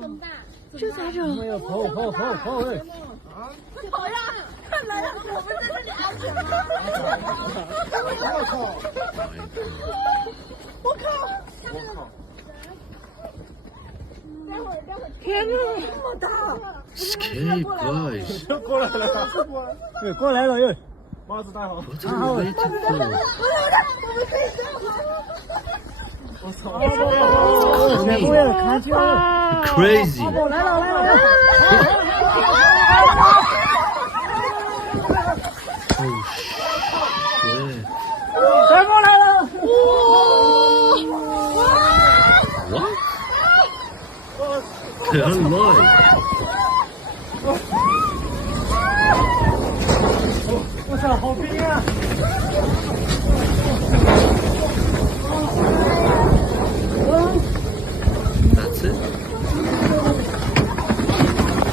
怎么办？这咋整？跑喂！跑呀！看来了，我们在这里安全吗？我靠！我靠！我靠！待会儿，天哪，这么大 Escape, guys. 过来了，对，过来了，又帽子戴好。 What are we waiting for? 我们可以这样吗？我操！全部人看清了。 Crazy. 来了！ Oh shit. 全部来了！ What? They're alive. 我操，好冰啊！ That's it.